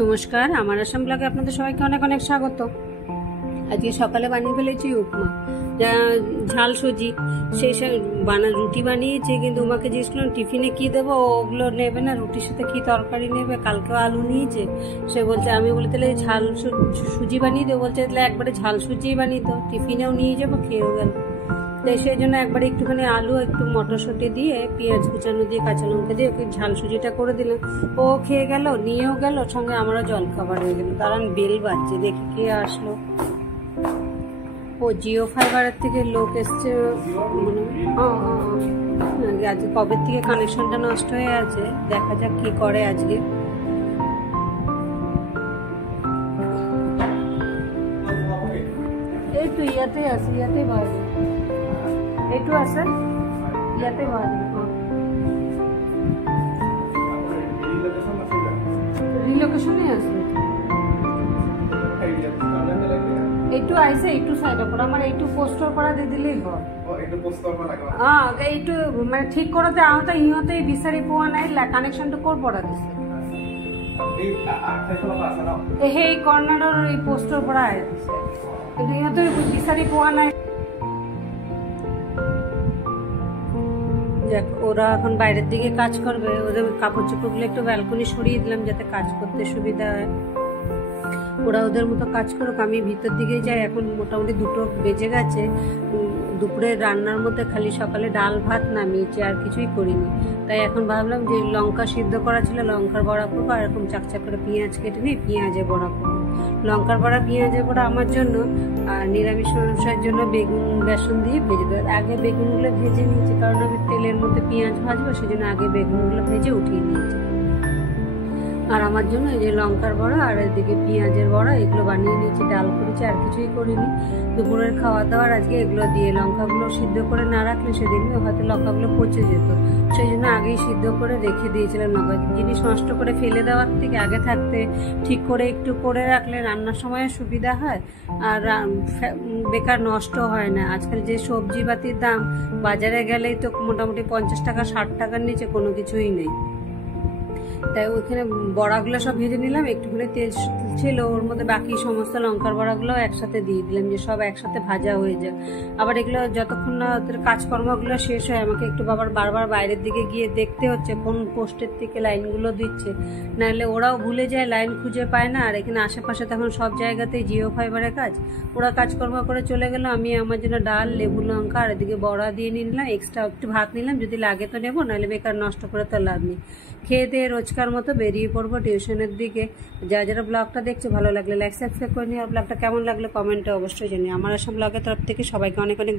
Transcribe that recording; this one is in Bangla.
নমস্কার, আমার আসাম ব্লগে আপনাদের সবাইকে অনেক অনেক স্বাগত। আজকে সকালে বানিয়ে ফেলেছি উপমা, যা ঝাল সুজি। সেই রুটি বানিয়েছি, কিন্তু উমাকে জিজ্ঞেস করলাম টিফিনে কি দেবো, ওগুলো নেবে না, রুটির সাথে কি তরকারি নেবে। কালকেও আলু নিয়েছে, সে বলছে, আমি বলি তাহলে ঝাল সুজি বানিয়ে দেবো, বলছে তাহলে একবারে ঝাল সুজি বানিয়ে দাও, টিফিনেও নিয়ে যাবো, খেয়েও গেল। তাই সেই জন্য একবারে একটুখানি আলু, একটু মটরশুঁটি দিয়ে, পেঁয়াজ কুচানো দিয়ে, কাঁচা লঙ্কা দিয়ে ওকে ঝাল সুজিটা করে দিলাম। ও খেয়ে গেল, নিয়েও গেল, সঙ্গে আমারও জল খাবার হয়ে গেল। কারণ বেল বাজছে, দেখি কে আসলো। ও জিও ফাইবারের থেকে লোক এসছে, মানে আজকে কবে থেকে কানেকশনটা নষ্ট হয়ে আছে, দেখা যাক কি করে আজকে। এই তো ইয়াতে আছে, ইয়াতে বাজে, এইটু আছে, ইয়াতে বাজে। রিলোকেশনে আছে, এইটু আইছে, এইটু সাইডে পড়া, আমার এইটু পোস্টার করা দিয়ে দিলেই হয়। হ্যাঁ, এইটু মানে ঠিক করতে আহতে ইহতে বিচারি পোয়া নাই, কানেকশনটা কোর পড়া দিছে। এই কর্নারের এই পোস্টার পড়া আই দিছে, কিন্তু ইহতে বিচারি পোয়া নাই। দেখ, ওরা এখন বাইরের দিকে কাজ করবে, ওদের কাপড় চোপড়গুলো একটু ব্যালকনি সরিয়ে দিলাম যাতে কাজ করতে সুবিধা হয়। ওরা ওদের মতো কাজ করুক, আমি ভিতর দিকে যাই। এখন মোটামুটি 2টো বেজে গেছে। দুপুরে রান্নার মধ্যে খালি সকালে ডাল ভাত নামিয়েছি, আর কিছুই করিনি। তাই এখন ভাবলাম যে লঙ্কা সিদ্ধ করা ছিল, লঙ্কার বড়া করবো, আর এরকম চাকচাক করে পেঁয়াজ কেটে নিই, পেঁয়াজে বড়া করবো। লঙ্কার বড়া, পেঁয়াজের বড়া আমার জন্য, আর নিরামিষ মানুষের জন্য বেগুন বেসন দিয়ে ভেজে দেবো। আগে বেগুনগুলো ভেজে নিয়েছি, কারণ আমি তেলের মধ্যে পেঁয়াজ ভাজবো, সেই জন্য আগে বেগুনগুলো ভেজে উঠিয়ে নিয়েছি। আর আমার জন্য এই যে লঙ্কার বড়া আর এদিকে পেঁয়াজের বড়া, এগুলো বানিয়ে নিয়েছি। ডাল করেছি, আর কিছুই করিনি। দুপুরের খাওয়া দাওয়ার আজকে এগুলো দিয়ে, লঙ্কাগুলো সিদ্ধ করে না রাখলে সেদিন হয়তো লঙ্কাগুলো পচে যেত, সেই জন্য আগেই সিদ্ধ করে রেখে দিয়েছিলাম। লঙ্কা জিনিস নষ্ট করে ফেলে দেওয়ার থেকে আগে থাকতে ঠিক করে একটু করে রাখলে রান্নার সময় সুবিধা হয়, আর বেকার নষ্ট হয় না। আজকাল যে সবজি পাতির দাম, বাজারে গেলেই তো মোটামুটি 50 টাকা 60 টাকার নিচে কোনো কিছুই নেই। তাই ওইখানে বড়াগুলো সব ভেজে নিলাম, একটুখানি তেল ছিল ওর মধ্যে, বাকি সমস্ত লঙ্কার বড়াগুলো একসাথে দিয়ে দিলাম, যে সব একসাথে ভাজা হয়ে যায়। আবার এগুলো যতক্ষণ না ওদের কাজকর্মগুলো শেষ হয়, আমাকে একটু বারবার বাইরের দিকে গিয়ে দেখতে হচ্ছে কোন পোস্টের থেকে লাইনগুলো দিচ্ছে, নাহলে ওরাও ভুলে যায়, লাইন খুঁজে পায় না। আর এখানে আশেপাশে তখন সব জায়গাতেই জিও ফাইবারের কাজ, ওরা কাজকর্ম করে চলে গেল। আমি আমার জন্য ডাল, লেবু, লঙ্কা আর এদিকে বড়া দিয়ে নিলাম, এক্সট্রা একটু ভাত নিলাম, যদি লাগে তো নেবো, নাহলে বেকার নষ্ট করে তো লাভ নেই। খেয়ে দিয়ে রোজকার মতো বেরিয়ে পড়বো টিউশনের দিকে। যারা ব্লগটা দেখছে, ভালো লাগলে লাইক সাবস্ক্রাইব করে নিও। আর ব্লগটা কেমন লাগলো কমেন্টে অবশ্যই জানিও। আমার আসাম ব্লগের তরফ থেকে সবাইকে অনেক অনেক